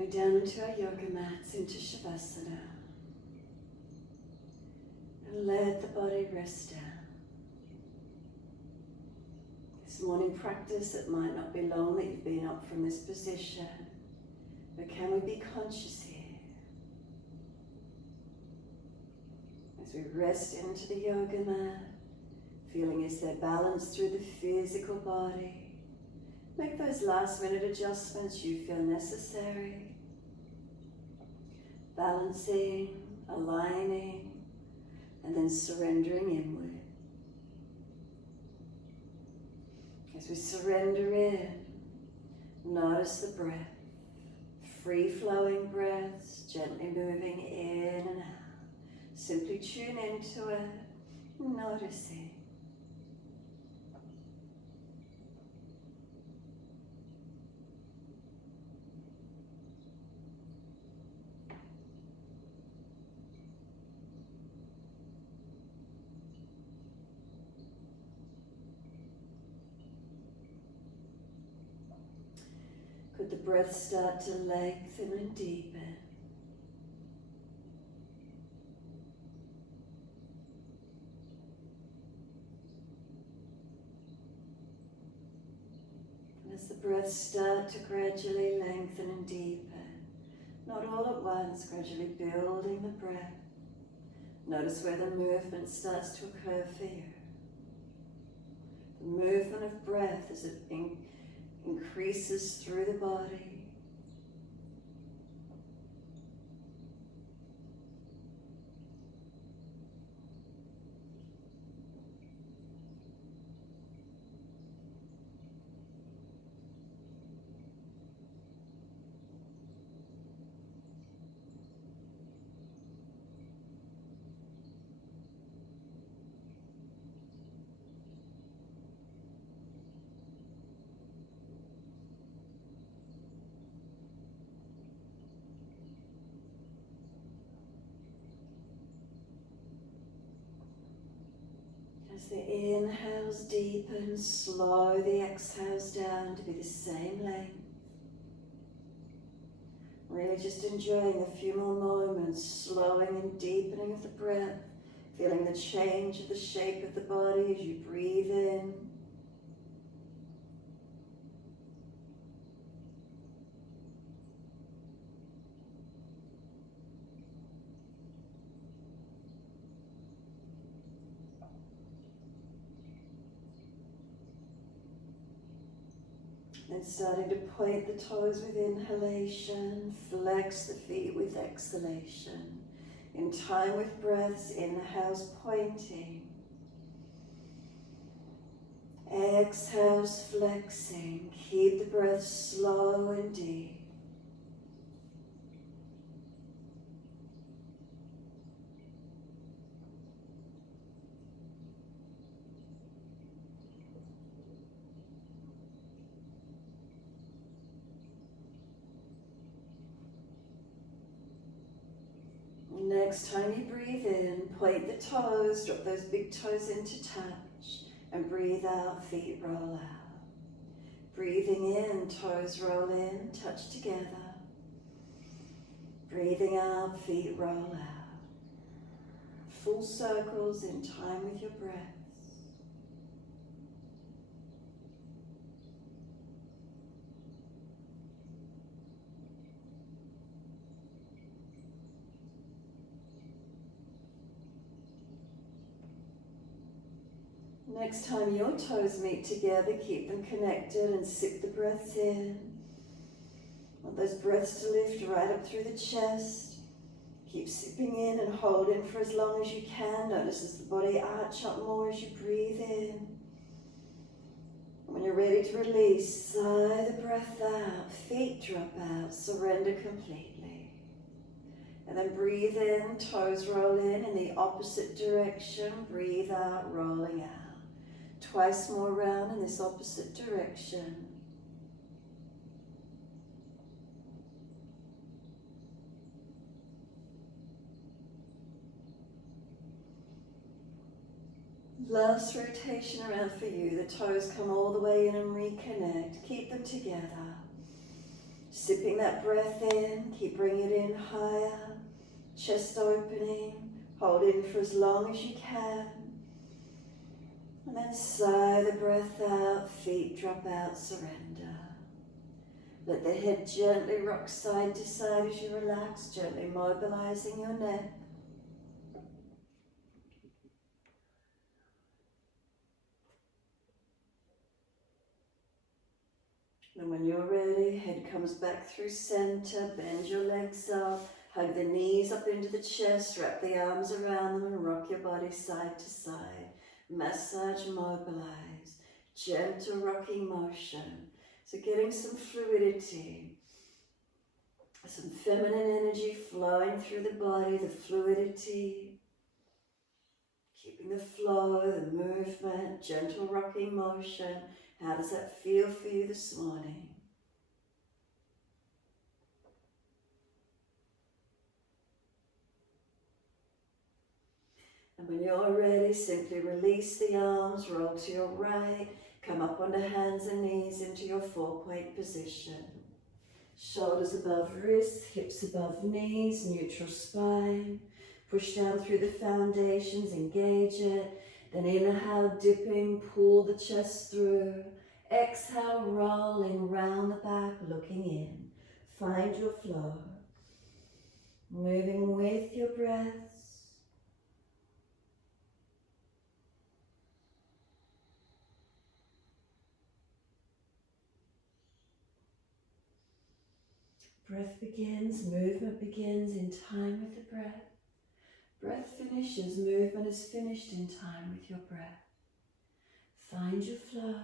Coming down into our yoga mats, into Shavasana. And let the body rest down. This morning practice, it might not be long that you've been up from this position, but can we be conscious here? As we rest into the yoga mat, feeling is there balance through the physical body. Make those last minute adjustments you feel necessary. Balancing, aligning, and then surrendering inward. As we surrender in, notice the breath. Free-flowing breaths, gently moving in and out. Simply tune into it, noticing. Could the breath start to lengthen and deepen? As the breath starts to gradually lengthen and deepen, not all at once, gradually building the breath. Notice where the movement starts to occur for you. The movement of breath as it increases through the body. As the inhales deepen, slow the exhales down to be the same length. Really just enjoying a few more moments, slowing and deepening of the breath, feeling the change of the shape of the body as you breathe in. Then starting to point the toes with inhalation, flex the feet with exhalation. In time with breaths, inhales pointing. Exhales flexing. Keep the breath slow and deep. Next time you breathe in, point the toes, drop those big toes into touch, and breathe out, feet roll out. Breathing in, toes roll in, touch together. Breathing out, feet roll out. Full circles in time with your breath. Next time your toes meet together, keep them connected and sip the breaths in. Want those breaths to lift right up through the chest. Keep sipping in and hold in for as long as you can. Notice as the body arch up more as you breathe in. And when you're ready to release, sigh the breath out, feet drop out, surrender completely. And then breathe in, toes roll in the opposite direction, breathe out, rolling out. Twice more round in this opposite direction. Last rotation around for you. The toes come all the way in and reconnect. Keep them together. Sipping that breath in, keep bringing it in higher, chest opening, hold in for as long as you can. And then sigh the breath out, feet drop out, surrender. Let the head gently rock side to side as you relax, gently mobilizing your neck. And when you're ready, head comes back through center, bend your legs up, hug the knees up into the chest, wrap the arms around them and rock your body side to side. Massage, mobilize, gentle rocking motion. So getting some fluidity, some feminine energy flowing through the body, the fluidity, keeping the flow, the movement, gentle rocking motion. How does that feel for you this morning? And when you're ready, simply release the arms, roll to your right, come up onto hands and knees into your four-point position. Shoulders above wrists, hips above knees, neutral spine. Push down through the foundations, engage it. Then inhale, dipping, pull the chest through. Exhale, rolling round the back, looking in. Find your flow. Moving with your breaths. Breath begins, movement begins in time with the breath. Breath finishes, movement is finished in time with your breath. Find your flow.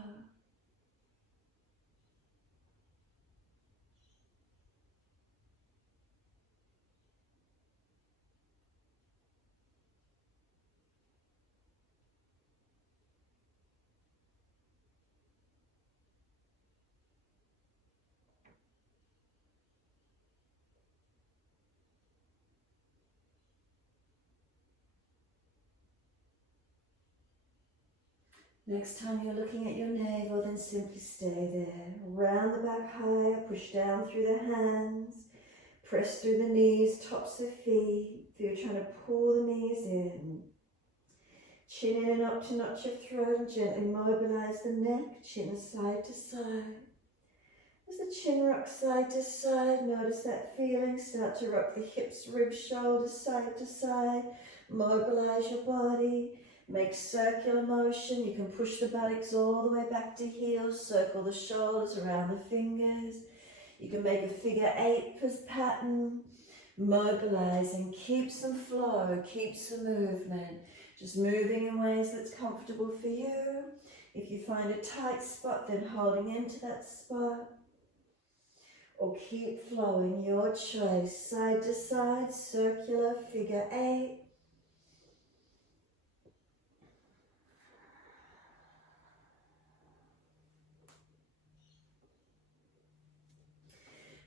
Next time you're looking at your navel, then simply stay there. Round the back higher, push down through the hands, press through the knees, tops of feet. If you're trying to pull the knees in, chin in and up to notch your throat and gently mobilize the neck, chin side to side. As the chin rocks side to side, notice that feeling. Start to rock the hips, ribs, shoulders side to side. Mobilize your body. Make circular motion. You can push the buttocks all the way back to heels. Circle the shoulders around the fingers. You can make a figure 8 pattern. Mobilize and keep some flow, keep some movement. Just moving in ways that's comfortable for you. If you find a tight spot, then holding into that spot. Or keep flowing, your choice. Side to side, circular, figure 8.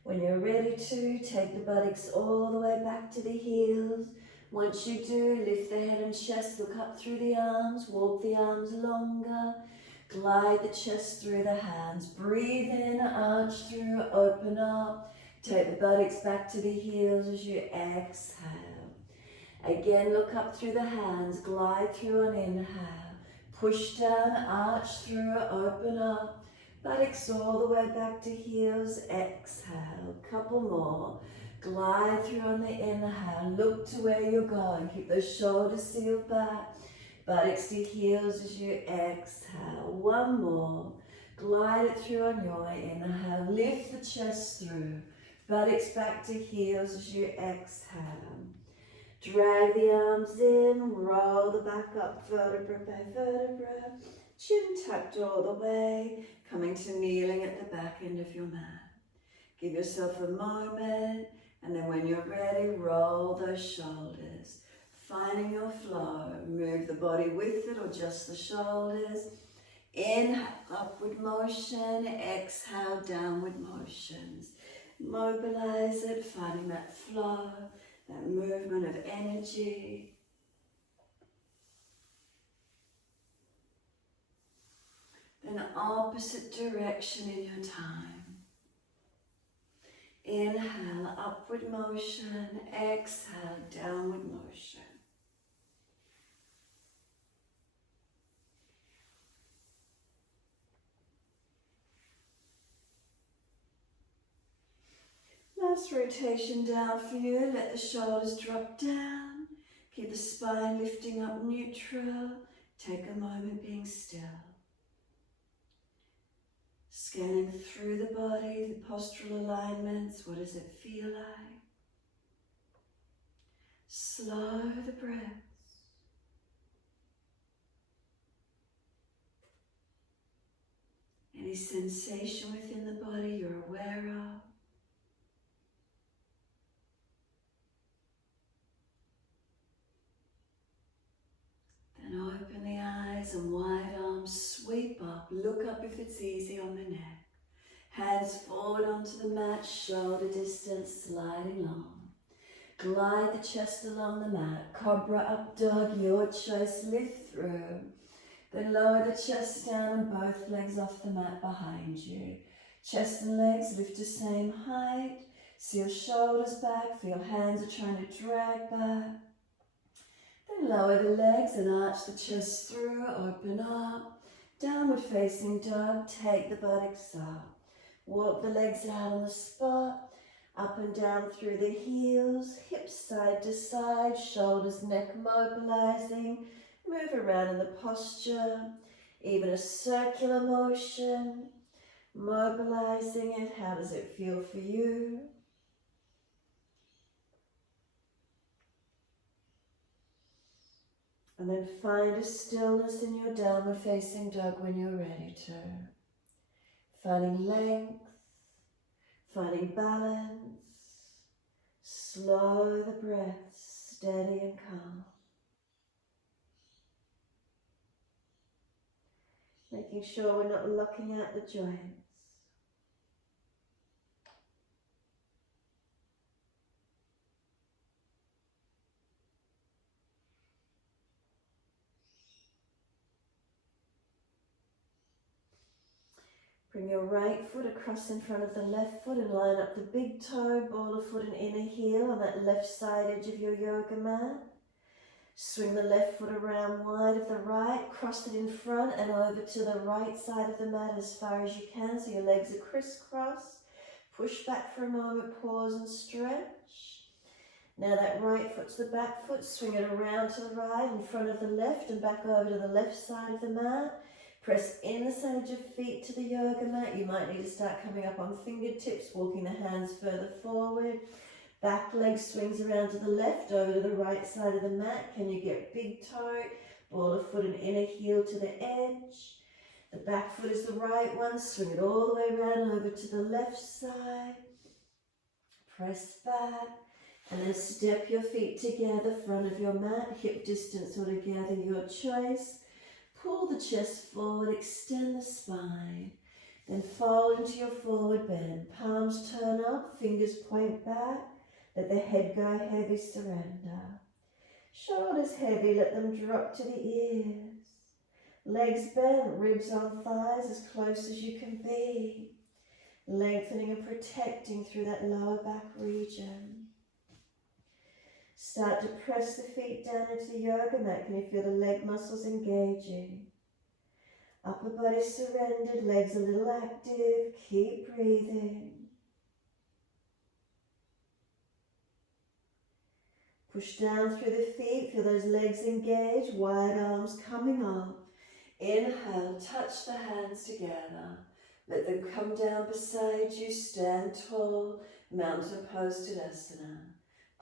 When you're ready to, take the buttocks all the way back to the heels. Once you do, lift the head and chest, look up through the arms, walk the arms longer, glide the chest through the hands. Breathe in, arch through, open up. Take the buttocks back to the heels as you exhale. Again, look up through the hands, glide through an inhale. Push down, arch through, open up. Buttocks all the way back to heels, exhale. Couple more. Glide through on the inhale. Look to where you're going. Keep those shoulders sealed back. Buttocks to heels as you exhale. One more. Glide it through on your inhale. Lift the chest through. Buttocks back to heels as you exhale. Drag the arms in. Roll the back up vertebra by vertebra. Chin tucked all the way. Coming to kneeling at the back end of your mat. Give yourself a moment, and then when you're ready, roll those shoulders. Finding your flow, move the body with it or just the shoulders. Inhale, upward motion, exhale, downward motions. Mobilize it, finding that flow, that movement of energy. Then opposite direction in your time. Inhale, upward motion. Exhale, downward motion. Last rotation down for you. Let the shoulders drop down. Keep the spine lifting up neutral. Take a moment being still. Scanning through the body, the postural alignments. What does it feel like? Slow the breaths. Any sensation within the body you're aware of. Then open the eyes and wide arms, sweep up, look up if it's easy on the neck. Hands forward onto the mat, shoulder distance, sliding long. Glide the chest along the mat, cobra up dog, your choice, lift through. Then lower the chest down and both legs off the mat behind you. Chest and legs lift to same height. Seal shoulders back, feel hands are trying to drag back. Then lower the legs and arch the chest through, open up. Downward facing dog, take the buttocks up. Walk the legs out on the spot, up and down through the heels, hips side to side, shoulders, neck mobilizing. Move around in the posture, even a circular motion, mobilizing it. How does it feel for you? And then find a stillness in your downward facing dog when you're ready to. Finding length, finding balance, slow the breath, steady and calm. Making sure we're not locking out the joints. Bring your right foot across in front of the left foot and line up the big toe, ball of foot and inner heel on that left side edge of your yoga mat. Swing the left foot around wide of the right, cross it in front and over to the right side of the mat as far as you can so your legs are crisscross. Push back for a moment, pause and stretch. Now that right foot's the back foot, swing it around to the right in front of the left and back over to the left side of the mat. Press in the edge of feet to the yoga mat. You might need to start coming up on fingertips, walking the hands further forward. Back leg swings around to the left, over to the right side of the mat. Can you get big toe, ball of foot and inner heel to the edge? The back foot is the right one. Swing it all the way around over to the left side. Press back. And then step your feet together, front of your mat, hip distance or together, your choice. Pull the chest forward, extend the spine. Then fold into your forward bend. Palms turn up, fingers point back. Let the head go heavy, surrender. Shoulders heavy, let them drop to the ears. Legs bent, ribs on thighs as close as you can be. Lengthening and protecting through that lower back region. Start to press the feet down into the yoga mat. Can you feel the leg muscles engaging? Upper body surrendered, legs a little active. Keep breathing. Push down through the feet, feel those legs engage, wide arms coming up. Inhale, touch the hands together. Let them come down beside you, stand tall, mountain pose Tadasana.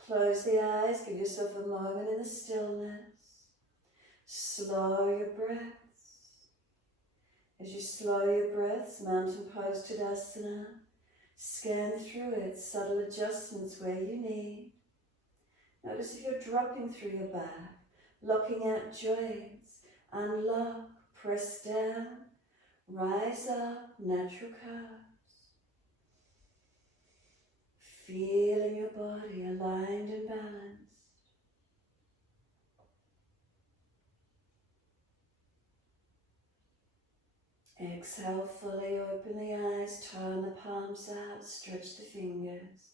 Close the eyes, give yourself a moment in the stillness. Slow your breaths. As you slow your breaths, mountain pose Tadasana. Scan through it, subtle adjustments where you need. Notice if you're dropping through your back, locking out joints, unlock, press down, rise up, natural curves. Feeling your body aligned and balanced. Exhale, fully open the eyes, turn the palms out, stretch the fingers.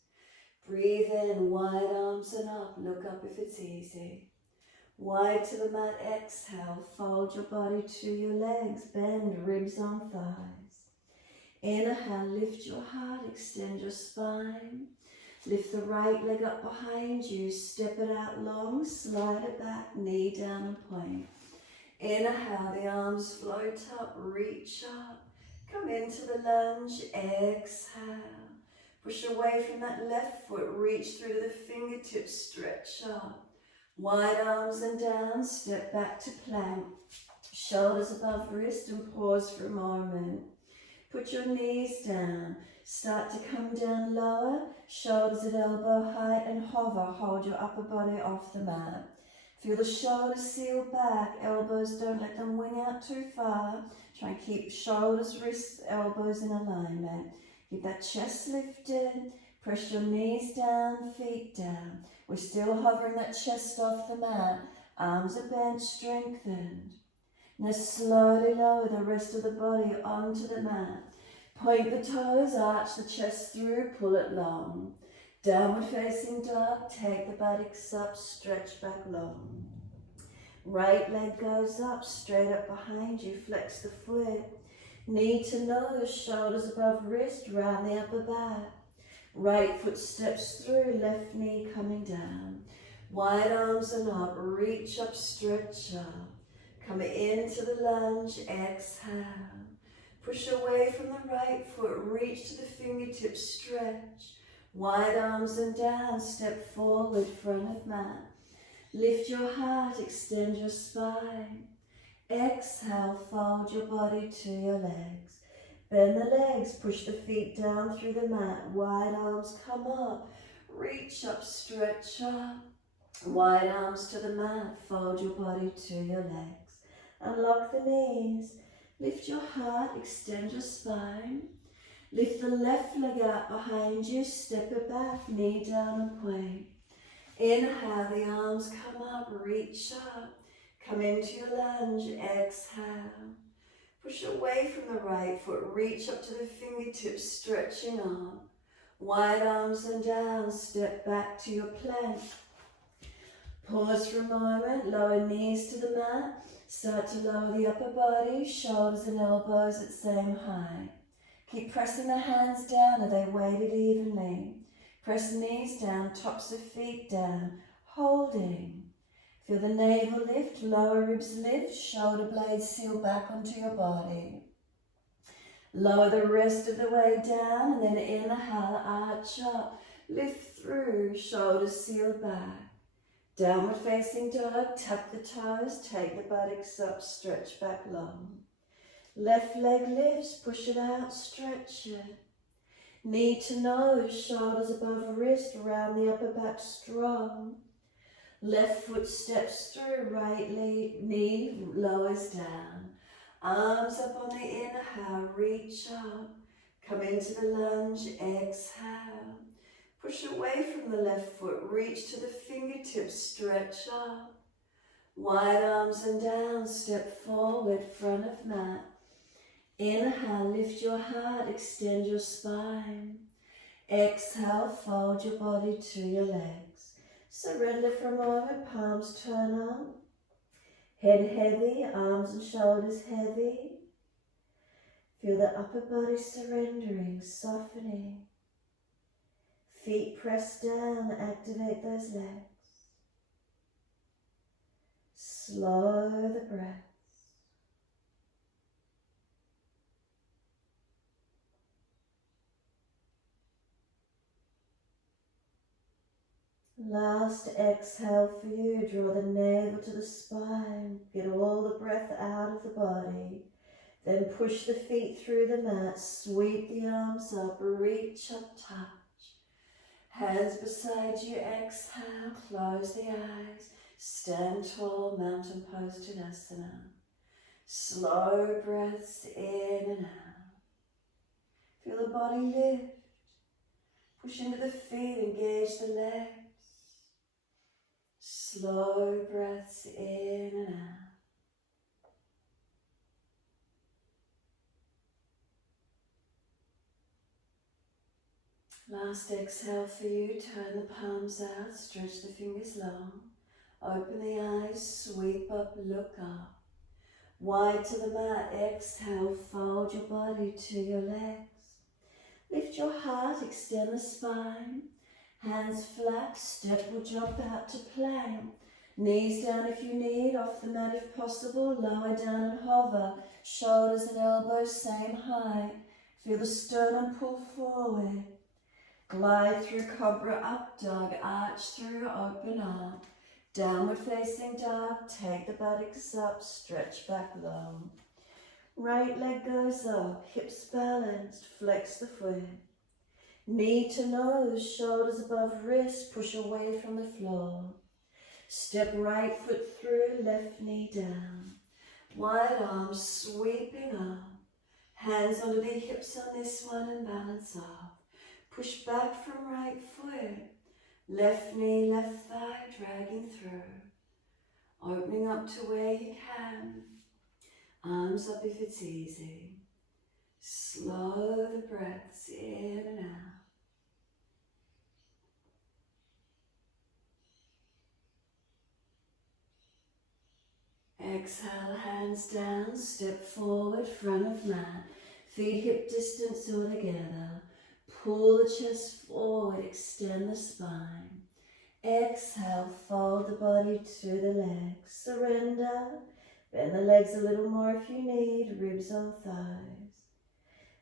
Breathe in, wide arms and up, look up if it's easy. Wide to the mat, exhale, fold your body to your legs, bend ribs on thighs. Inhale, lift your heart, extend your spine. Lift the right leg up behind you, step it out long, slide it back, knee down and point. Inhale, the arms float up, reach up, come into the lunge, exhale. Push away from that left foot, reach through to the fingertips, stretch up. Wide arms and down, step back to plank. Shoulders above wrist and pause for a moment. Put your knees down, start to come down lower, shoulders at elbow height and hover, hold your upper body off the mat. Feel the shoulders seal back, elbows don't let them wing out too far. Try and keep shoulders, wrists, elbows in alignment. Keep that chest lifted, press your knees down, feet down. We're still hovering that chest off the mat, arms are bent, strengthened. Now slowly lower the rest of the body onto the mat. Point the toes, arch the chest through, pull it long. Downward facing dog, take the buttocks up, stretch back long. Right leg goes up, straight up behind you, flex the foot. Knee to nose, shoulders above wrist, round the upper back. Right foot steps through, left knee coming down. Wide arms and up, reach up, stretch up. Come into the lunge, exhale. Push away from the right foot, reach to the fingertips, stretch. Wide arms and down, step forward, front of mat. Lift your heart, extend your spine. Exhale, fold your body to your legs. Bend the legs, push the feet down through the mat. Wide arms come up, reach up, stretch up. Wide arms to the mat, fold your body to your legs. Unlock the knees, lift your heart, extend your spine. Lift the left leg out behind you, step it back, knee down and point. Inhale, the arms come up, reach up. Come into your lunge, exhale. Push away from the right foot, reach up to the fingertips, stretching up. Wide arms and down, step back to your plank. Pause for a moment, lower knees to the mat. Start to lower the upper body, shoulders and elbows at same height. Keep pressing the hands down, are they weighted evenly? Press knees down, tops of feet down, holding. Feel the navel lift, lower ribs lift, shoulder blades seal back onto your body. Lower the rest of the way down and then inhale, arch up, lift through, shoulders seal back. Downward facing dog, tuck the toes, take the buttocks up, stretch back long. Left leg lifts, push it out, stretch it. Knee to nose, shoulders above wrist, round the upper back strong. Left foot steps through, right knee lowers down. Arms up on the inhale, reach up. Come into the lunge, exhale. Push away from the left foot, reach to the fingertips, stretch up. Wide arms and down, step forward, front of mat. Inhale, lift your heart, extend your spine. Exhale, fold your body to your legs. Surrender for a moment, palms turn up. Head heavy, arms and shoulders heavy. Feel the upper body surrendering, softening. Feet press down, activate those legs. Slow the breath. Last exhale for you, draw the navel to the spine, get all the breath out of the body, then push the feet through the mat, sweep the arms up, reach up, touch. Hands beside you, exhale, close the eyes, stand tall, mountain pose Tadasana. Slow breaths in and out. Feel the body lift, push into the feet, engage the legs. Slow breaths in and out. Last exhale for you, turn the palms out, stretch the fingers long, open the eyes, sweep up, look up. Wide to the mat, exhale, fold your body to your legs. Lift your heart, extend the spine, hands flat, step or drop out to plank. Knees down if you need, off the mat if possible, lower down and hover, shoulders and elbows same height. Feel the sternum pull forward. Glide through cobra, up dog, arch through, open up. Downward facing dog, take the buttocks up, stretch back long. Right leg goes up, hips balanced, flex the foot. Knee to nose, shoulders above wrist, push away from the floor. Step right foot through, left knee down. Wide arms sweeping up. Hands under the hips on this one and balance off. Push back from right foot. Left knee, left thigh, dragging through. Opening up to where you can. Arms up if it's easy. Slow the breaths in and out. Exhale, hands down, step forward, front of mat. Feet hip distance all together. Pull the chest forward, extend the spine. Exhale, fold the body to the legs. Surrender. Bend the legs a little more if you need, ribs on thighs.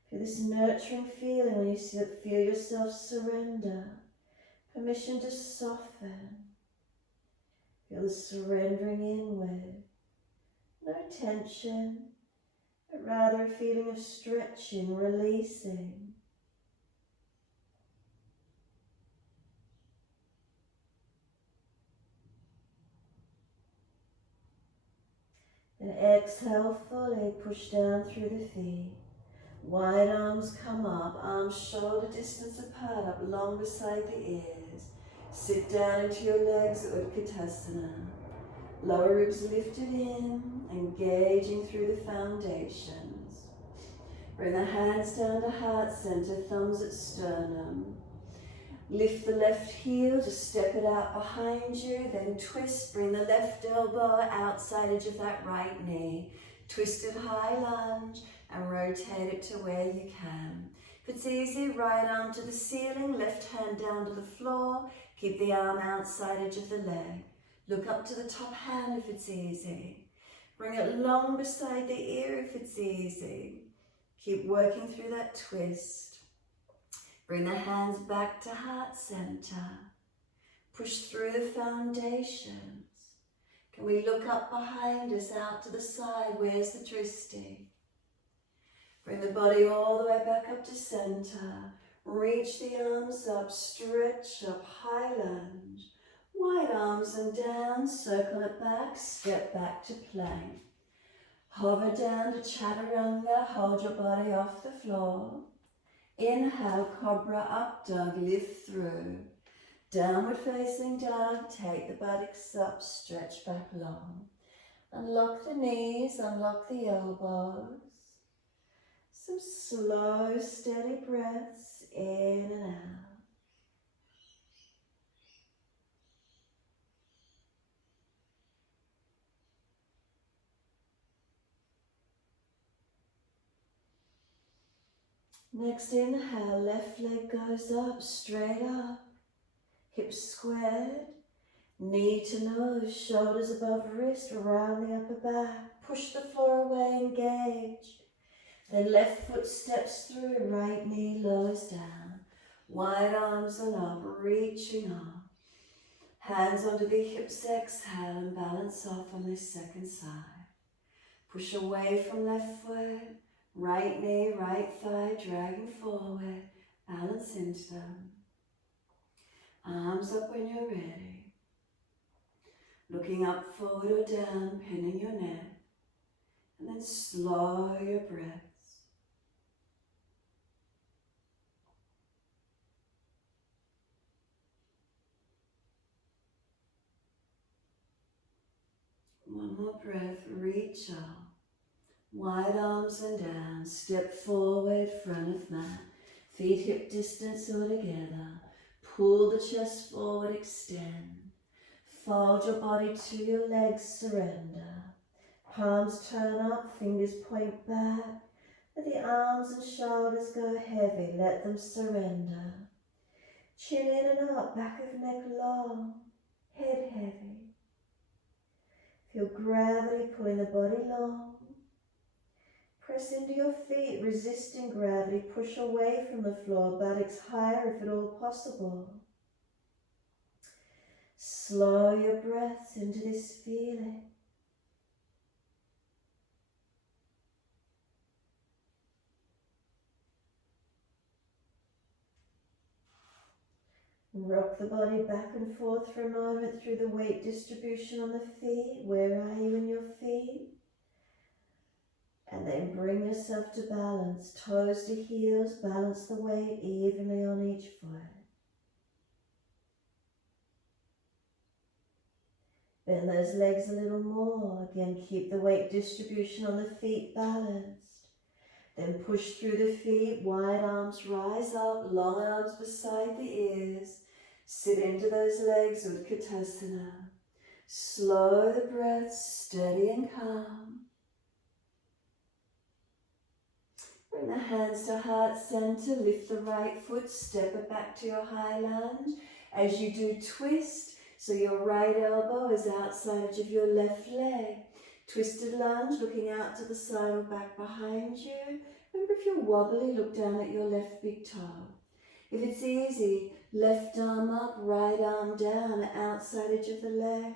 Feel this nurturing feeling when you feel yourself surrender. Permission to soften. Feel the surrendering inward. No tension, but rather a feeling of stretching, releasing. Then exhale fully, push down through the feet. Wide arms come up, arms shoulder distance apart, up long beside the ears. Sit down into your legs, Utkatasana. Lower ribs lifted in, engaging through the foundations. Bring the hands down to heart center, thumbs at sternum. Lift the left heel, just step it out behind you, then twist, bring the left elbow outside edge of that right knee. Twisted high lunge and rotate it to where you can. If it's easy, right arm to the ceiling, left hand down to the floor. Keep the arm outside edge of the leg. Look up to the top hand if it's easy. Bring it long beside the ear if it's easy. Keep working through that twist. Bring the hands back to heart center. Push through the foundations. Can we look up behind us, out to the side? Where's the twisting? Bring the body all the way back up to center. Reach the arms up, stretch up, high lunge. Wide arms and down, circle it back, step back to plank. Hover down to chaturanga, hold your body off the floor. Inhale, cobra, up dog, lift through. Downward facing dog, take the buttocks up, stretch back long. Unlock the knees, unlock the elbows. Some slow, steady breaths in and out. Next inhale, left leg goes up, straight up, hips squared, knee to nose, shoulders above wrist, around the upper back. Push the floor away, engage. Then left foot steps through, right knee lowers down. Wide arms and up, reaching up. Hands onto the hips, exhale and balance off on this second side. Push away from left foot. Right knee, right thigh, dragging forward, balance into them. Arms up when you're ready. Looking up, forward or down, pinning your neck. And then slow your breaths. One more breath, reach up. Wide arms and down, step forward, front of mat. Feet hip distance all together. Pull the chest forward, extend. Fold your body to your legs, surrender. Palms turn up, fingers point back. Let the arms and shoulders go heavy, let them surrender. Chin in and up, back of neck long, head heavy. Feel gravity pulling the body long. Press into your feet, resisting gravity. Push away from the floor, buttocks higher if at all possible. Slow your breaths into this feeling. Rock the body back and forth for a moment through the weight distribution on the feet. Where are you in your feet? And then bring yourself to balance. Toes to heels, balance the weight evenly on each foot. Bend those legs a little more. Again, keep the weight distribution on the feet balanced. Then push through the feet, wide arms rise up, long arms beside the ears. Sit into those legs, Utkatasana. Slow the breath, steady and calm. Bring the hands to heart center, lift the right foot, step it back to your high lunge. As you do, twist, so your right elbow is outside edge of your left leg. Twisted lunge, looking out to the side or back behind you. Remember, if you're wobbly, look down at your left big toe. If it's easy, left arm up, right arm down, outside edge of the leg.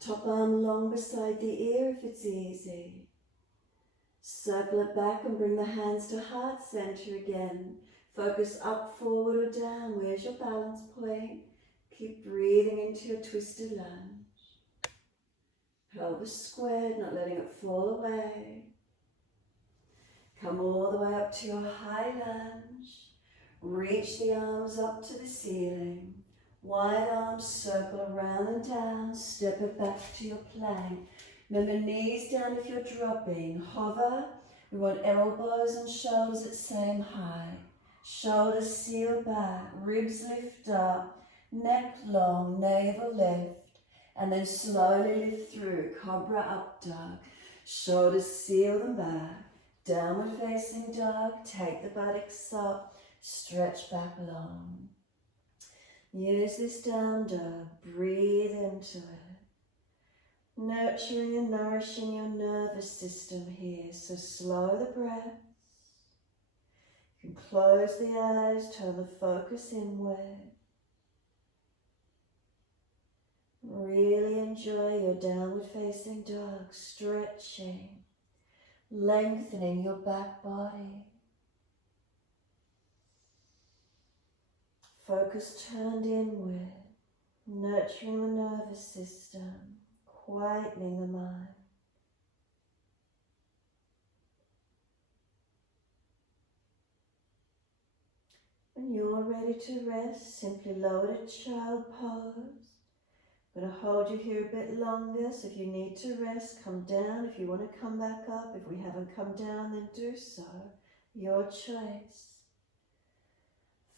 Top arm long beside the ear if it's easy. Circle it back and bring the hands to heart center again. Focus up, forward or down. Where's your balance point? Keep breathing into your twisted lunge. Pelvis squared, not letting it fall away. Come all the way up to your high lunge. Reach the arms up to the ceiling. Wide arms circle around and down. Step it back to your plank. Remember, knees down if you're dropping. Hover. We want elbows and shoulders at same height. Shoulders seal back. Ribs lift up. Neck long. Navel lift. And then slowly lift through. Cobra up dog. Shoulders seal them back. Downward facing dog. Take the buttocks up. Stretch back long. Use this down dog. Breathe into it. Nurturing and nourishing your nervous system here. So slow the breath. You can close the eyes, turn the focus inward. Really enjoy your downward facing dog, stretching, lengthening your back body. Focus turned inward, nurturing the nervous system, quietening the mind. When you're ready to rest, simply lower to child pose. I'm going to hold you here a bit longer, so if you need to rest, come down. If you want to come back up, if we haven't come down, then do so. Your choice.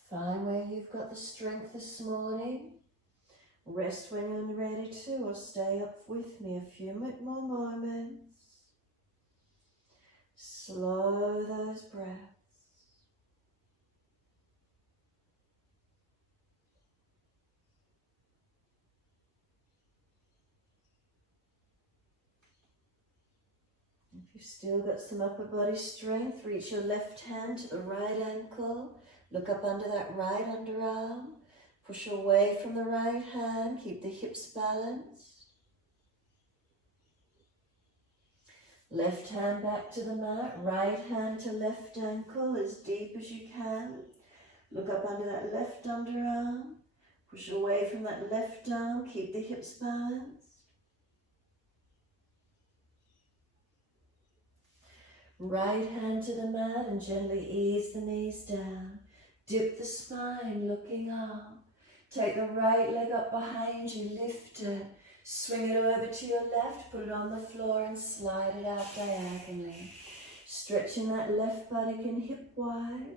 Find where you've got the strength this morning. Rest when you're ready to, or stay up with me a few more moments. Slow those breaths. If you've still got some upper body strength, reach your left hand to the right ankle. Look up under that right underarm. Push away from the right hand. Keep the hips balanced. Left hand back to the mat. Right hand to left ankle as deep as you can. Look up under that left underarm. Push away from that left arm. Keep the hips balanced. Right hand to the mat and gently ease the knees down. Dip the spine, looking up. Take the right leg up behind you, lift it. Swing it over to your left, put it on the floor and slide it out diagonally. Stretching that left buttock and hip wide.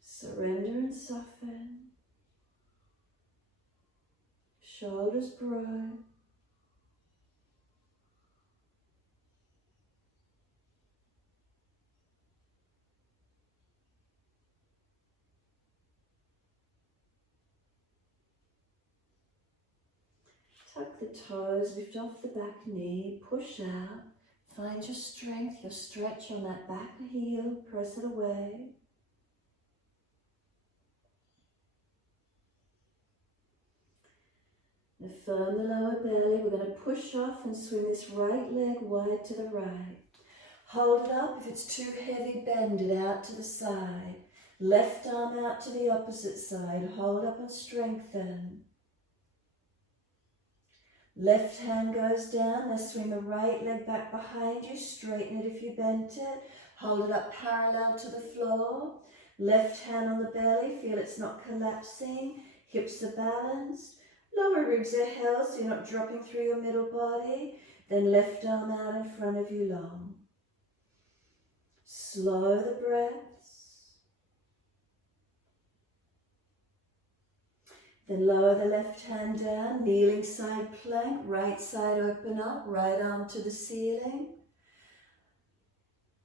Surrender and soften. Shoulders broad. Tuck the toes, lift off the back knee, push out. Find your strength, your stretch on that back heel, press it away. Now firm the lower belly, we're going to push off and swing this right leg wide to the right. Hold it up, if it's too heavy, bend it out to the side. Left arm out to the opposite side, hold up and strengthen. Left hand goes down, now swing the right leg back behind you, straighten it if you bent it. Hold it up parallel to the floor. Left hand on the belly, feel it's not collapsing. Hips are balanced. Lower ribs are held so you're not dropping through your middle body. Then left arm out in front of you long. Slow the breaths. Then lower the left hand down, kneeling side plank, right side open up, right arm to the ceiling.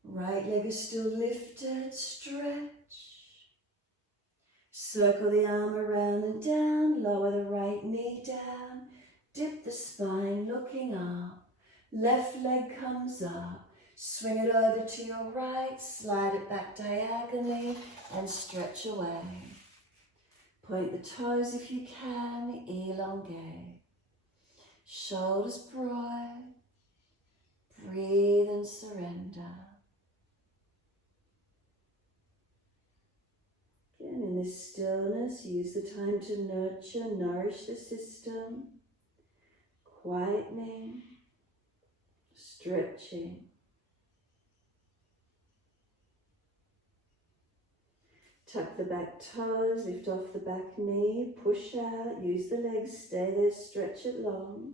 Right leg is still lifted, stretch. Circle the arm around and down, lower the right knee down, dip the spine looking up, left leg comes up, swing it over to your right, slide it back diagonally and stretch away. Point the toes if you can, elongate. Shoulders broad. Breathe and surrender. Again, in this stillness, use the time to nurture, nourish the system. Quietening, stretching. Tuck the back toes, lift off the back knee, push out, use the legs, stay there, stretch it long.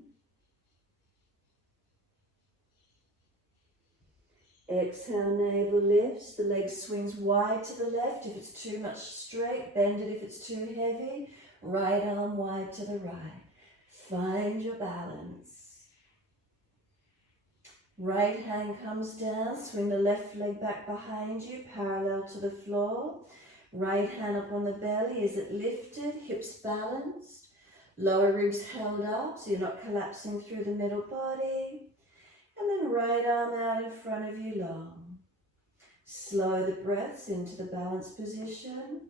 Exhale, navel lifts, the leg swings wide to the left. If it's too much straight, bend it if it's too heavy. Right arm wide to the right. Find your balance. Right hand comes down, swing the left leg back behind you, parallel to the floor. Right hand up on the belly, is it lifted, hips balanced, lower ribs held up so you're not collapsing through the middle body. And then right arm out in front of you long. Slow the breaths into the balanced position.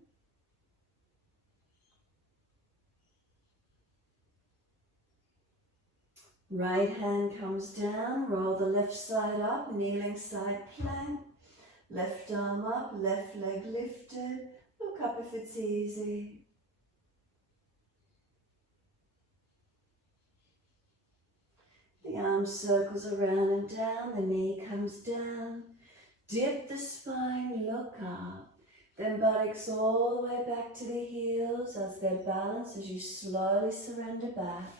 Right hand comes down, roll the left side up, kneeling side plank. Left arm up, left leg lifted. Look up if it's easy. The arm circles around and down, the knee comes down. Dip the spine, look up. Then buttocks all the way back to the heels as they're balanced as you slowly surrender back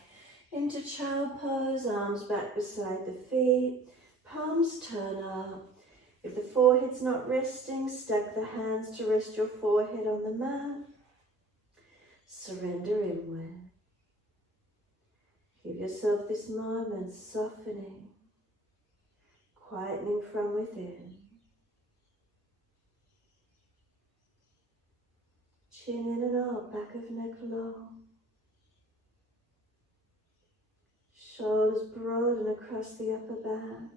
into child pose, arms back beside the feet, palms turn up. If the forehead's not resting, stack the hands to rest your forehead on the mat. Surrender inward. Give yourself this moment, softening, quietening from within. Chin in and out, back of neck long. Shoulders broad and across the upper back.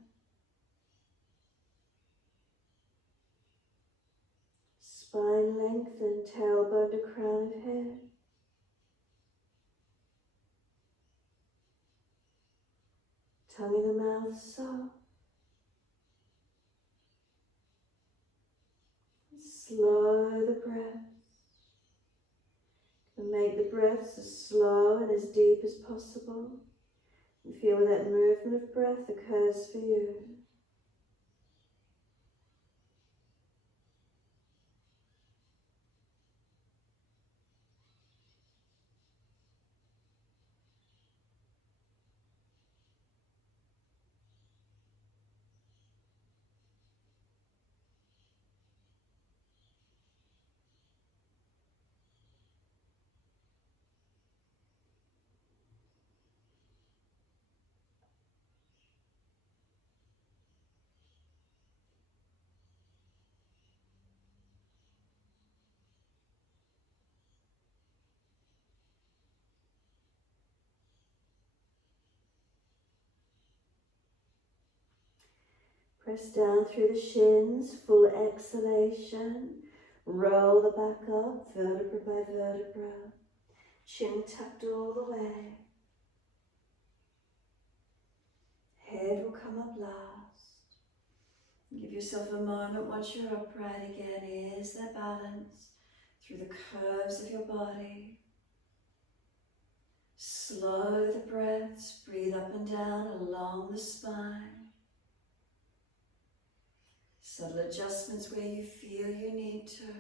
Spine lengthened, tailbone to crown of head. Tongue in the mouth soft. Slow the breath. And make the breaths as slow and as deep as possible. And feel where that movement of breath occurs for you. Press down through the shins, full exhalation. Roll the back up, vertebra by vertebra. Chin tucked all the way. Head will come up last. Give yourself a moment once you're upright again. Is there balance through the curves of your body? Slow the breaths, breathe up and down along the spine. Subtle adjustments where you feel you need to.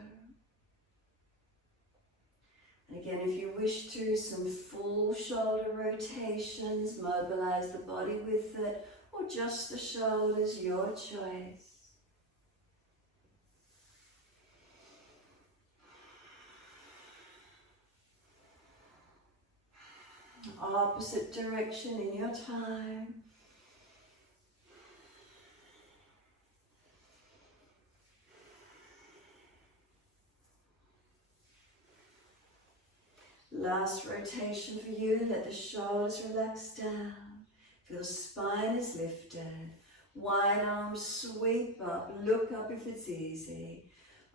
And again, if you wish to, some full shoulder rotations, mobilize the body with it, or just the shoulders, your choice. Opposite direction in your time. Last rotation for you, let the shoulders relax down. Feel the spine is lifted. Wide arms sweep up, look up if it's easy.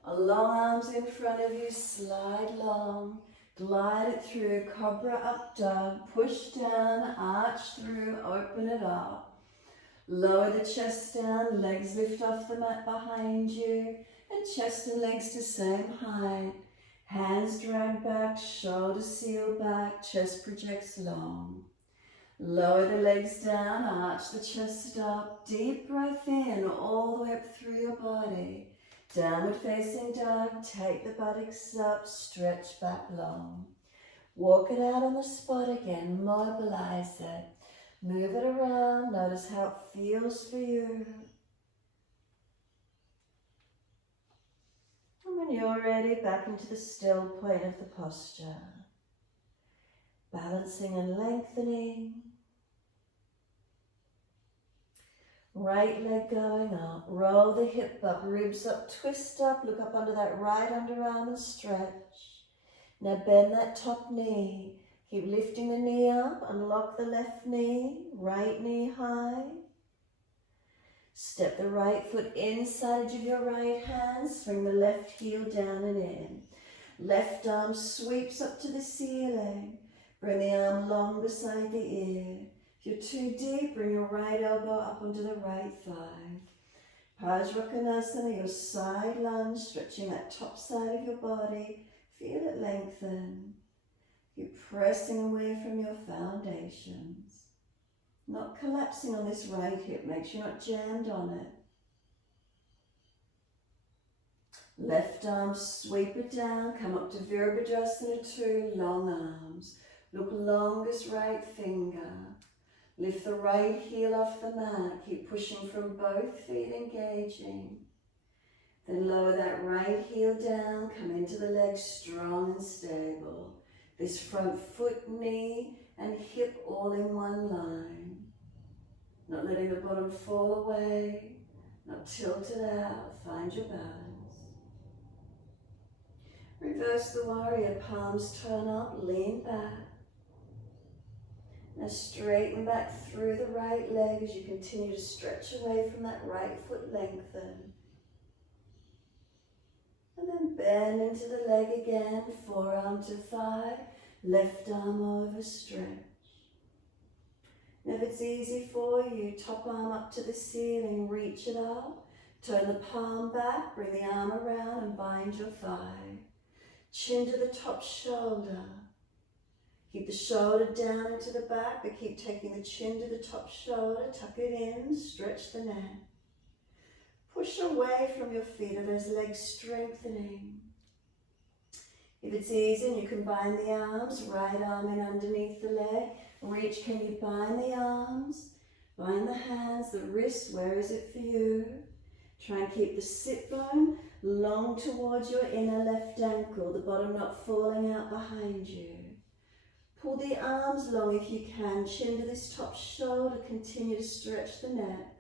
Long arms in front of you, slide long. Glide it through, cobra up dog, push down, arch through, open it up. Lower the chest down, legs lift off the mat behind you, and chest and legs to same height. Hands drag back, shoulders seal back, chest projects long. Lower the legs down, arch the chest up, deep breath in all the way up through your body. Downward facing dog, take the buttocks up, stretch back long. Walk it out on the spot again, mobilize it. Move it around, notice how it feels for you. And when you're ready, back into the still point of the posture. Balancing and lengthening. Right leg going up, roll the hip up, ribs up, twist up, look up under that right underarm and stretch. Now bend that top knee, keep lifting the knee up, unlock the left knee, right knee high. Step the right foot inside of your right hand, swing the left heel down and in. Left arm sweeps up to the ceiling, bring the arm long beside the ear. If you're too deep, bring your right elbow up onto the right thigh. Parajvakonasana, your side lunge, stretching that top side of your body. Feel it lengthen. Keep pressing away from your foundations. Not collapsing on this right hip, make sure you're not jammed on it. Left arm, sweep it down, come up to Virabhadrasana 2, long arms. Look longest right finger. Lift the right heel off the mat, keep pushing from both feet, engaging. Then lower that right heel down, come into the leg strong and stable. This front foot, knee and hip all in one line. Not letting the bottom fall away, not tilted out, find your balance. Reverse the warrior, palms turn up, lean back. Now straighten back through the right leg as you continue to stretch away from that right foot, lengthen. And then bend into the leg again, forearm to thigh, left arm over, stretch. Now if it's easy for you, top arm up to the ceiling, reach it up, turn the palm back, bring the arm around and bind your thigh. Chin to the top shoulder. Keep the shoulder down into the back, but keep taking the chin to the top shoulder, tuck it in, stretch the neck. Push away from your feet, are those legs strengthening. If it's easy and you can bind the arms, right arm in underneath the leg, reach, can you bind the arms, bind the hands, the wrists, where is it for you? Try and keep the sit bone long towards your inner left ankle, the bottom not falling out behind you. Pull the arms long if you can, chin to this top shoulder, continue to stretch the neck.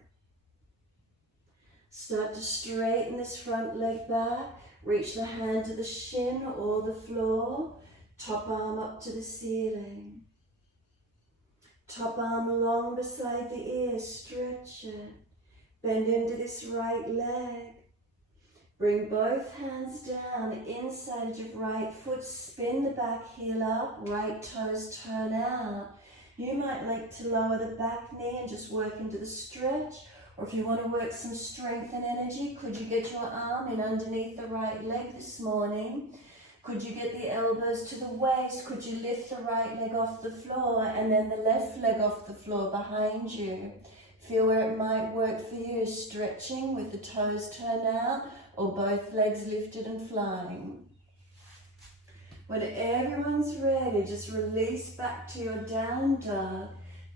Start to straighten this front leg back, reach the hand to the shin or the floor, top arm up to the ceiling. Top arm long beside the ear, stretch it. Bend into this right leg. Bring both hands down, inside edge of right foot, spin the back heel up, right toes turn out. You might like to lower the back knee and just work into the stretch, or if you want to work some strength and energy, could you get your arm in underneath the right leg this morning? Could you get the elbows to the waist? Could you lift the right leg off the floor and then the left leg off the floor behind you? Feel where it might work for you, stretching with the toes turned out or both legs lifted and flying. When everyone's ready, just release back to your down dog.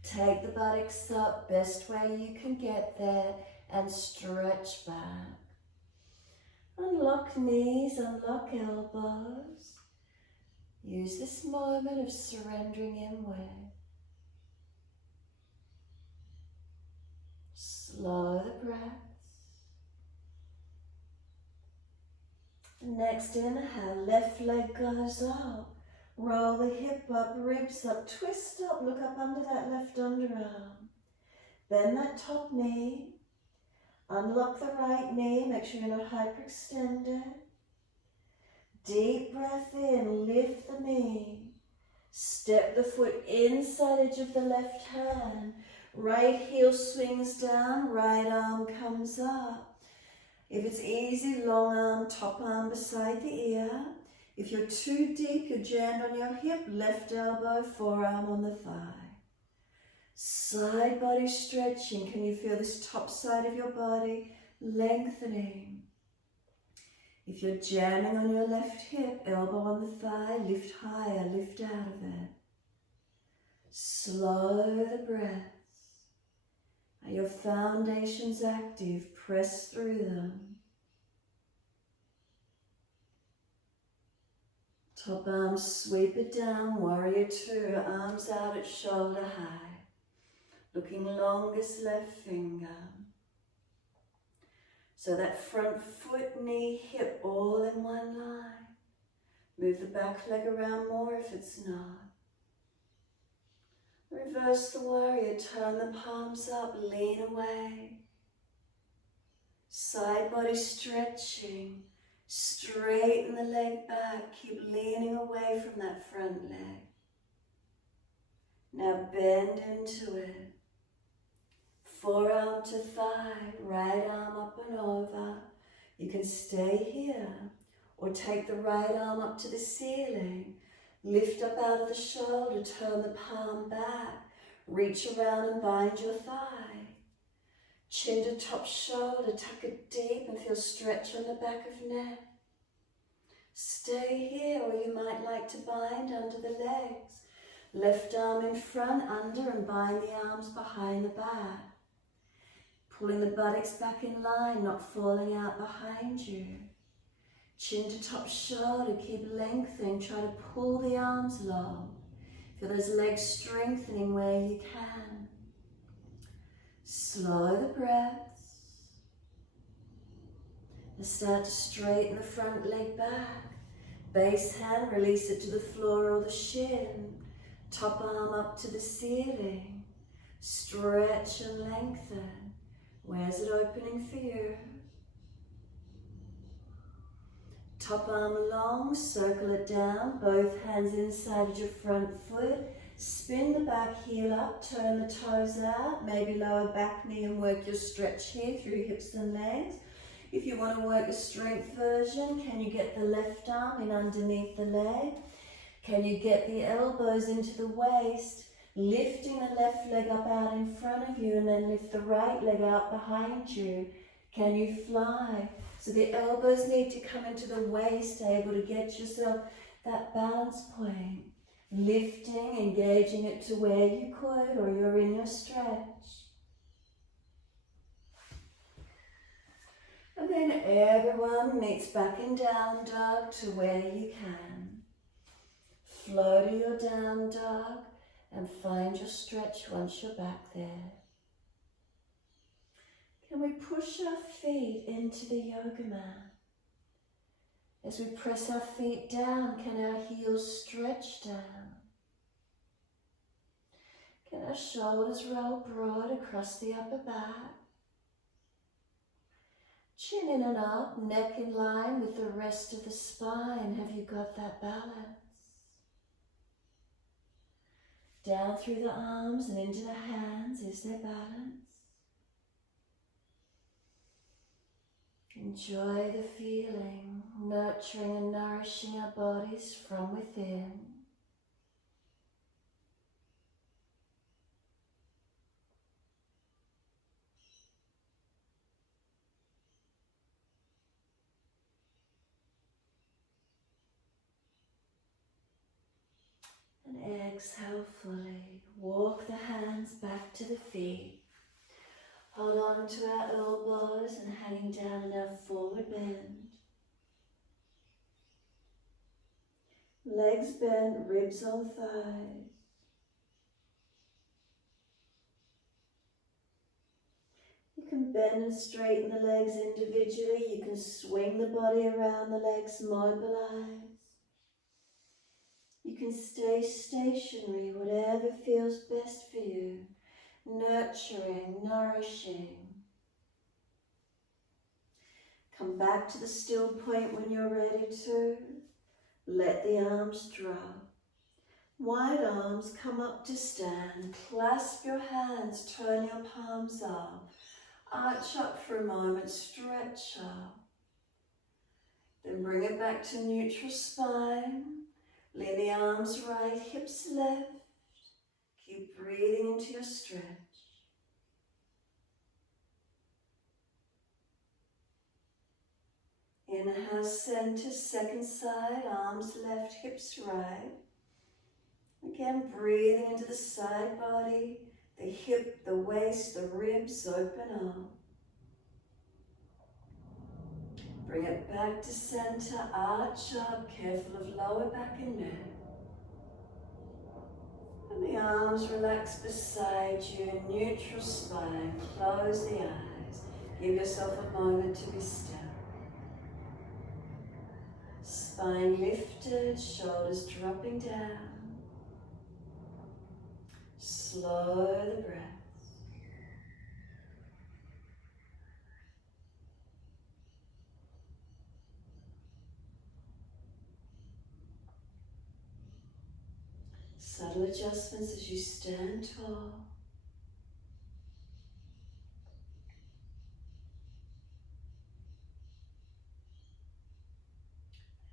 Take the buttocks up, best way you can get there, and stretch back. Unlock knees, unlock elbows. Use this moment of surrendering inward. Slow the breaths. Next inhale, left leg goes up. Roll the hip up, ribs up, twist up, look up under that left underarm. Bend that top knee. Unlock the right knee, make sure you're not hyperextended. Deep breath in, lift the knee. Step the foot inside edge of the left hand. Right heel swings down, right arm comes up. If it's easy, long arm, top arm beside the ear. If you're too deep, you're jammed on your hip, left elbow, forearm on the thigh. Side body stretching. Can you feel this top side of your body lengthening? If you're jamming on your left hip, elbow on the thigh, lift higher, lift out of it. Slow the breaths. Are your foundations active? Press through them. Top arm, sweep it down, warrior two, arms out at shoulder high. Looking longest left finger. So that front foot, knee, hip all in one line. Move the back leg around more if it's not. Reverse the warrior, turn the palms up, lean away. Side body stretching. Straighten the leg back, keep leaning away from that front leg. Now bend into it. Forearm to thigh, right arm up and over. You can stay here or take the right arm up to the ceiling. Lift up out of the shoulder, turn the palm back. Reach around and bind your thigh. Chin to top shoulder, tuck it deep and feel stretch on the back of neck. Stay here, or you might like to bind under the legs. Left arm in front, under, and bind the arms behind the back. Pulling the buttocks back in line, not falling out behind you. Chin to top shoulder, keep lengthening, try to pull the arms long. Feel those legs strengthening where you can. Slow the breaths. And start to straighten the front leg back. Base hand, release it to the floor or the shin. Top arm up to the ceiling. Stretch and lengthen. Where's it opening for you? Top arm long, circle it down. Both hands inside of your front foot. Spin the back heel up, turn the toes out, maybe lower back knee and work your stretch here through your hips and legs. If you want to work a strength version, can you get the left arm in underneath the leg? Can you get the elbows into the waist, lifting the left leg up out in front of you and then lift the right leg out behind you? Can you fly? So the elbows need to come into the waist, able to get yourself that balance point. Lifting, engaging it to where you could, or you're in your stretch. And then everyone meets back in down dog to where you can. Flow to your down dog and find your stretch once you're back there. Can we push our feet into the yoga mat? As we press our feet down, can our heels stretch down? Can our shoulders roll broad across the upper back? Chin in and up, neck in line with the rest of the spine. Have you got that balance? Down through the arms and into the hands. Is there balance? Enjoy the feeling, nurturing and nourishing our bodies from within. And exhale fully. Walk the hands back to the feet. Hold on to our elbows and hanging down in our forward bend. Legs bent, ribs on thighs. You can bend and straighten the legs individually. You can swing the body around the legs, mobilise. You can stay stationary, whatever feels best for you. Nurturing, nourishing. Come back to the still point when you're ready to. Let the arms drop. Wide arms, come up to stand. Clasp your hands, turn your palms up. Arch up for a moment, stretch up. Then bring it back to neutral spine. Lean the arms right, hips left. Keep breathing into your stretch. Inhale, center, second side, arms left, hips right. Again, breathing into the side body, the hip, the waist, the ribs open up. Bring it back to center, arch up, careful of lower back and neck. And the arms relax beside you, neutral spine, close the eyes. Give yourself a moment to be still. Spine lifted, shoulders dropping down. Slow the breath. Subtle adjustments as you stand tall.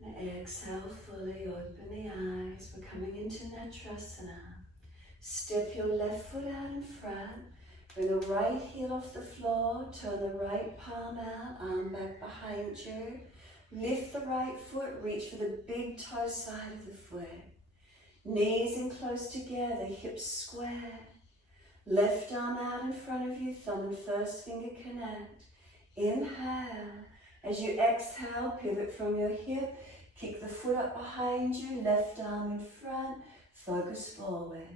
And exhale fully, open the eyes. We're coming into Nataraj. Step your left foot out in front. Bring the right heel off the floor. Turn the right palm out, arm back behind you. Lift the right foot, reach for the big toe side of the foot. Knees in close together, hips square. Left arm out in front of you, thumb and first finger connect. Inhale. As you exhale, pivot from your hip. Kick the foot up behind you, left arm in front, focus forward.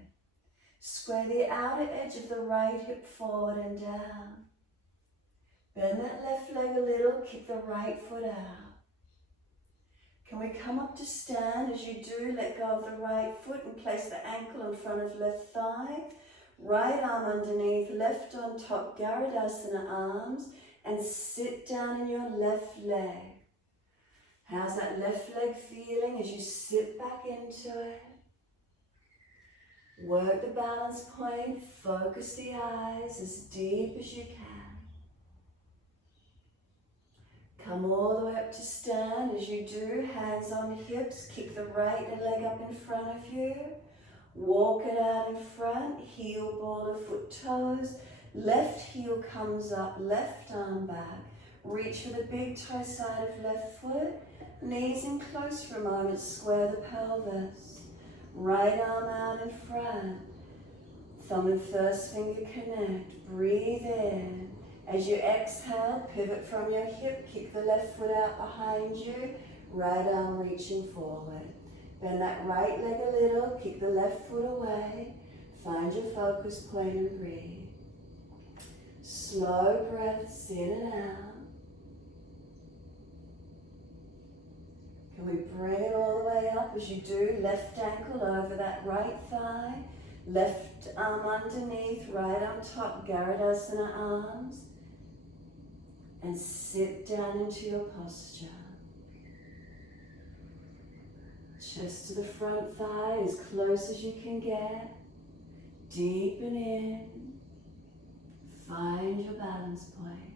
Square the outer edge of the right hip forward and down. Bend that left leg a little, kick the right foot out. Can we come up to stand? As you do, let go of the right foot and place the ankle in front of left thigh. Right arm underneath, left on top, Garudasana arms, and sit down in your left leg. How's that left leg feeling as you sit back into it? Work the balance point, focus the eyes as deep as you can. Come all the way up to stand. As you do, hands on hips, kick the right leg up in front of you. Walk it out in front, heel, ball of foot, toes. Left heel comes up, left arm back. Reach for the big toe side of left foot. Knees in close for a moment, square the pelvis. Right arm out in front. Thumb and first finger connect. Breathe in. As you exhale, pivot from your hip, kick the left foot out behind you. Right arm reaching forward. Bend that right leg a little, kick the left foot away. Find your focus point and breathe. Slow breaths in and out. Can we bring it all the way up? As you do, left ankle over that right thigh, left arm underneath, right on top, Garudasana arms. and sit down into your posture. Chest to the front thigh as close as you can get. Deepen in. Find your balance point.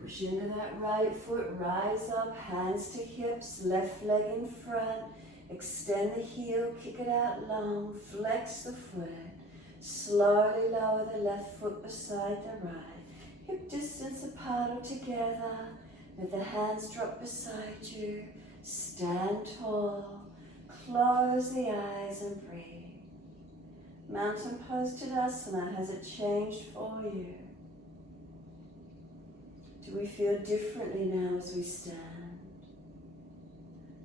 Push into that right foot, rise up, hands to hips, left leg in front. Extend the heel, kick it out long, flex the foot. Slowly lower the left foot beside the right. Hip distance apart or together. Let the hands drop beside you. Stand tall. Close the eyes and breathe. Mountain pose Tadasana, has it changed for you? Do we feel differently now as we stand?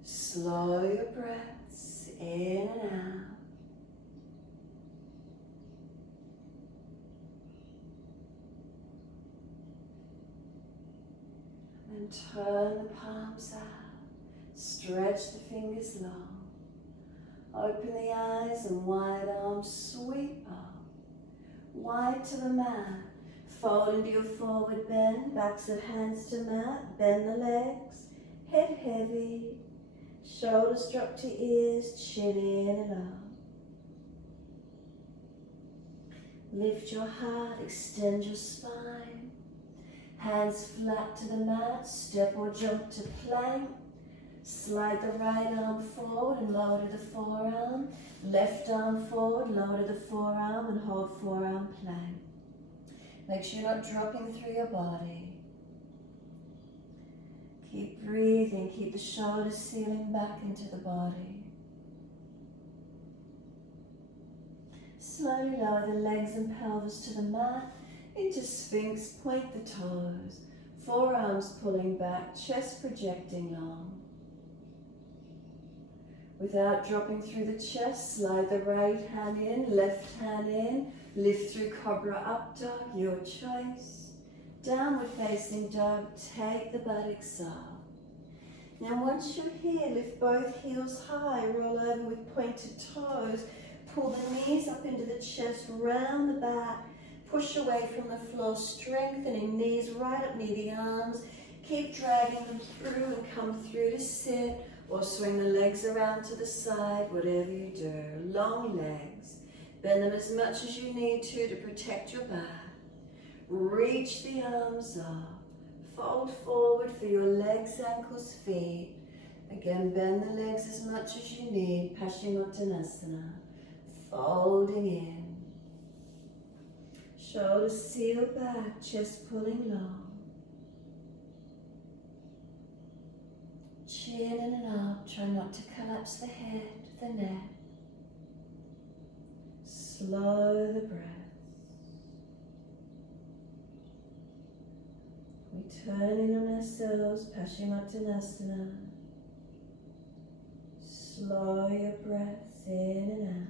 Slow your breaths in and out. And turn the palms out. Stretch the fingers long. Open the eyes and wide arms sweep up. Wide to the mat. Fold into your forward bend. Backs of hands to mat. Bend the legs. Head heavy. Shoulders drop to ears. Chin in and up. Lift your heart. Extend your spine. Hands flat to the mat. Step or jump to plank. Slide the right arm forward and lower to the forearm. Left arm forward, lower to the forearm and hold forearm plank. Make sure you're not dropping through your body. Keep breathing, keep the shoulders sealing back into the body. Slowly lower the legs and pelvis to the mat. Into Sphinx, point the toes. Forearms pulling back, chest projecting long. Without dropping through the chest, slide the right hand in, left hand in, lift through Cobra Up Dog, your choice. Downward Facing Dog, take the buttocks up. Now once you're here, lift both heels high, roll over with pointed toes, pull the knees up into the chest, round the back, push away from the floor, strengthening knees right up near the arms. Keep dragging them through and come through to sit. Or swing the legs around to the side, whatever you do. Long legs. Bend them as much as you need to protect your back. Reach the arms up. Fold forward for your legs, ankles, feet. Again, bend the legs as much as you need. Paschimottanasana. Folding in. Shoulders seal back, chest pulling long. Chin in and up, try not to collapse the head, the neck. Slow the breath. We turn in on ourselves, Paschimottanasana. Slow your breaths in and out.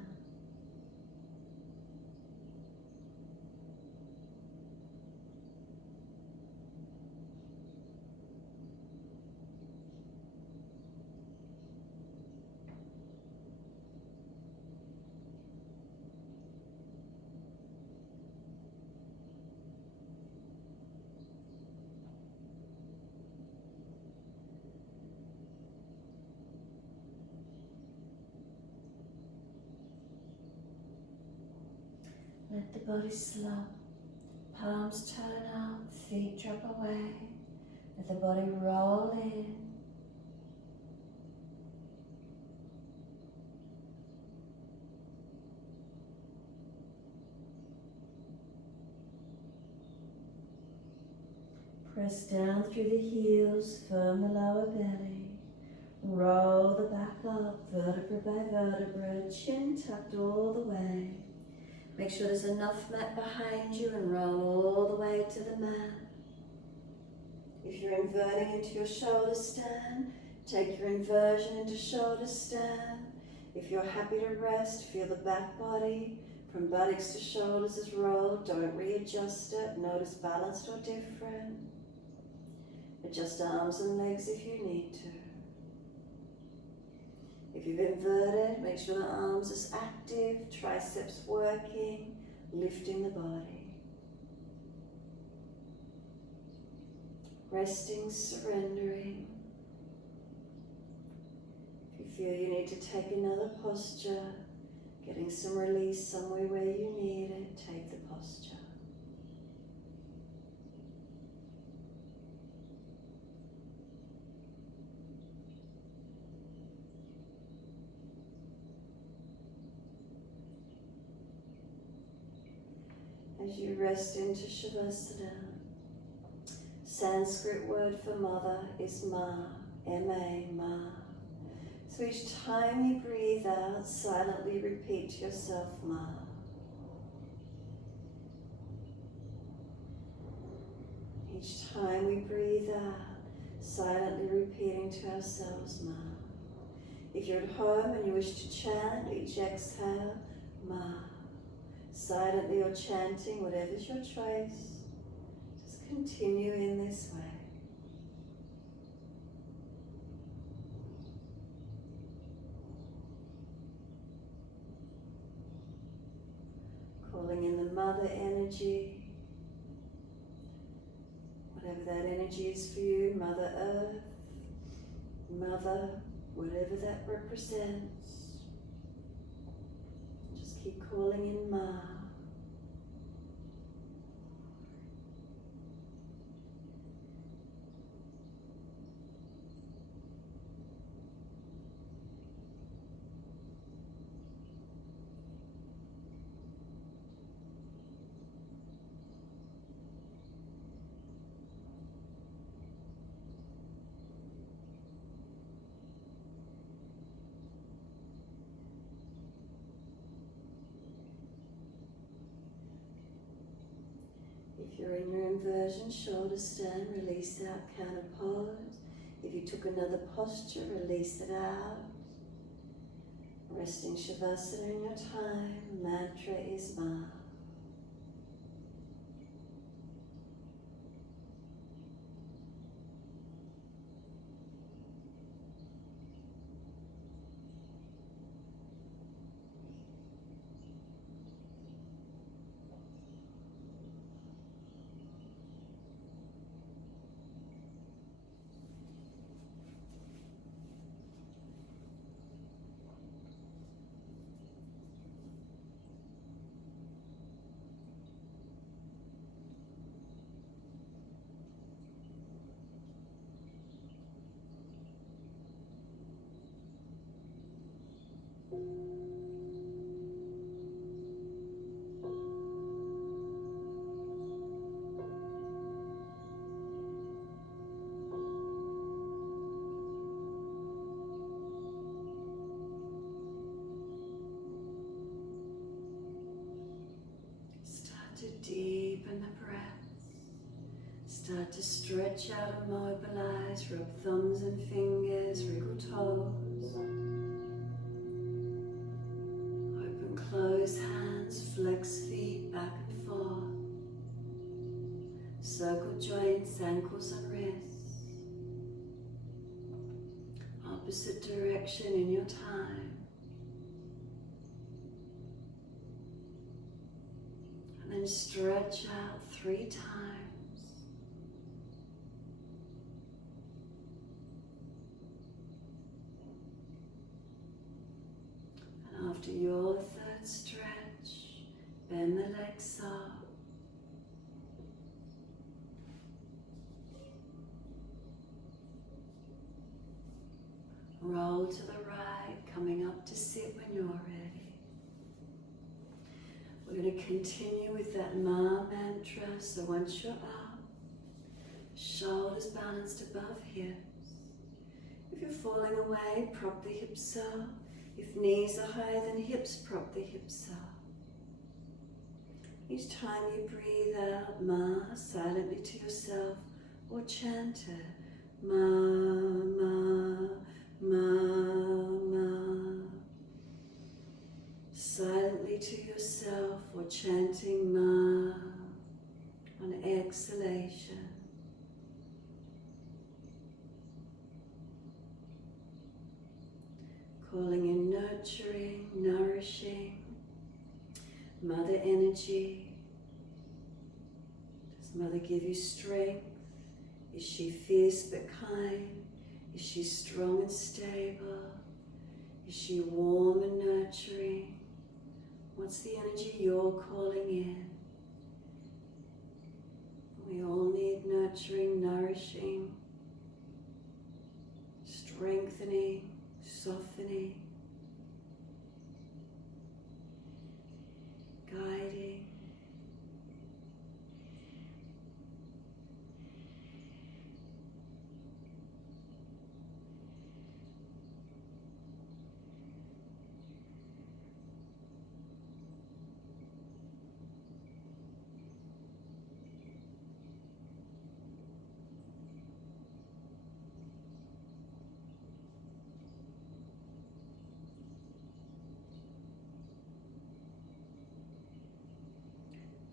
Let the body slump, palms turn up, feet drop away. Let the body roll in. Press down through the heels, firm the lower belly. Roll the back up, vertebra by vertebra, chin tucked all the way. Make sure there's enough mat behind you and roll all the way to the mat. If you're inverting into your shoulder stand, take your inversion into shoulder stand. If you're happy to rest, feel the back body from buttocks to shoulders is rolled. Don't readjust it. Notice balanced or different. Adjust arms and legs if you need to. If you've inverted, make sure the arms are active, triceps working, lifting the body. Resting, surrendering. If you feel you need to take another posture, getting some release somewhere where you need it, take the posture. As you rest into Shavasana, Sanskrit word for mother is Ma, M-A, Ma. So each time you breathe out, silently repeat to yourself, Ma. Each time we breathe out, silently repeating to ourselves, Ma. If you're at home and you wish to chant, each exhale, Ma. Silently or chanting, whatever's your choice, just continue in this way. Calling in the mother energy, whatever that energy is for you, Mother Earth, Mother, whatever that represents. Just keep calling in Ma. If you're in your inversion shoulder stand, release out, counter pose. If you took another posture, release it out. Resting Shavasana in your time, mantra is Ma. To deepen the breath. Start to stretch out and mobilise. Rub thumbs and fingers, wriggle toes. Open, close hands, flex feet back and forth. Circle joints, ankles and wrists. Opposite direction in your time. And stretch out 3 times. And after your 3rd stretch, bend the legs up. Roll to the right, coming up to sit when you're ready. We're going to continue with that Ma mantra. So once you're up, shoulders balanced above hips. If you're falling away, prop the hips up. If knees are higher than hips, prop the hips up. Each time you breathe out Ma silently to yourself or chant it. Ma, Ma, Ma, Ma. Silently to yourself or chanting Ma on exhalation. Calling in nurturing, nourishing, Mother energy. Does Mother give you strength? Is she fierce but kind? Is she strong and stable? Is she warm and nurturing? What's the energy you're calling in? We all need nurturing, nourishing, strengthening, softening, guiding.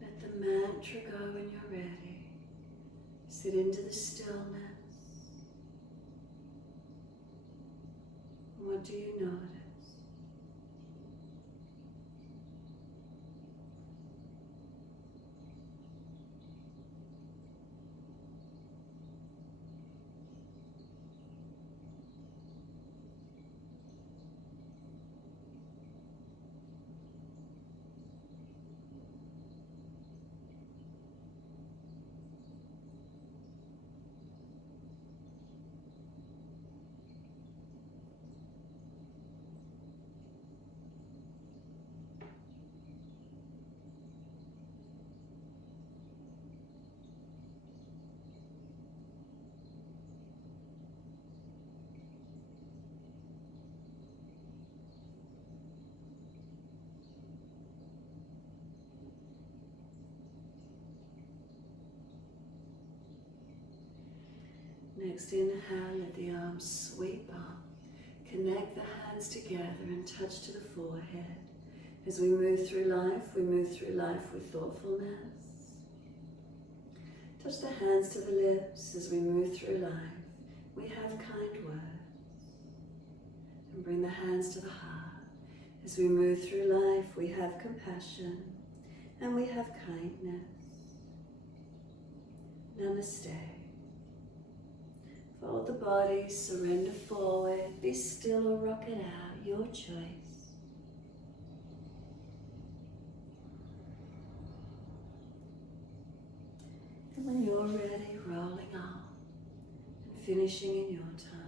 Let the mantra go when you're ready. Sit into the stillness. What do you notice? Next inhale, let the arms sweep up. Connect the hands together and touch to the forehead. As we move through life with thoughtfulness. Touch the hands to the lips as we move through life. We have kind words. And bring the hands to the heart. As we move through life, we have compassion and we have kindness. Namaste. Fold the body, surrender forward, be still or rock it out, your choice. And when you're ready, rolling on and finishing in your time.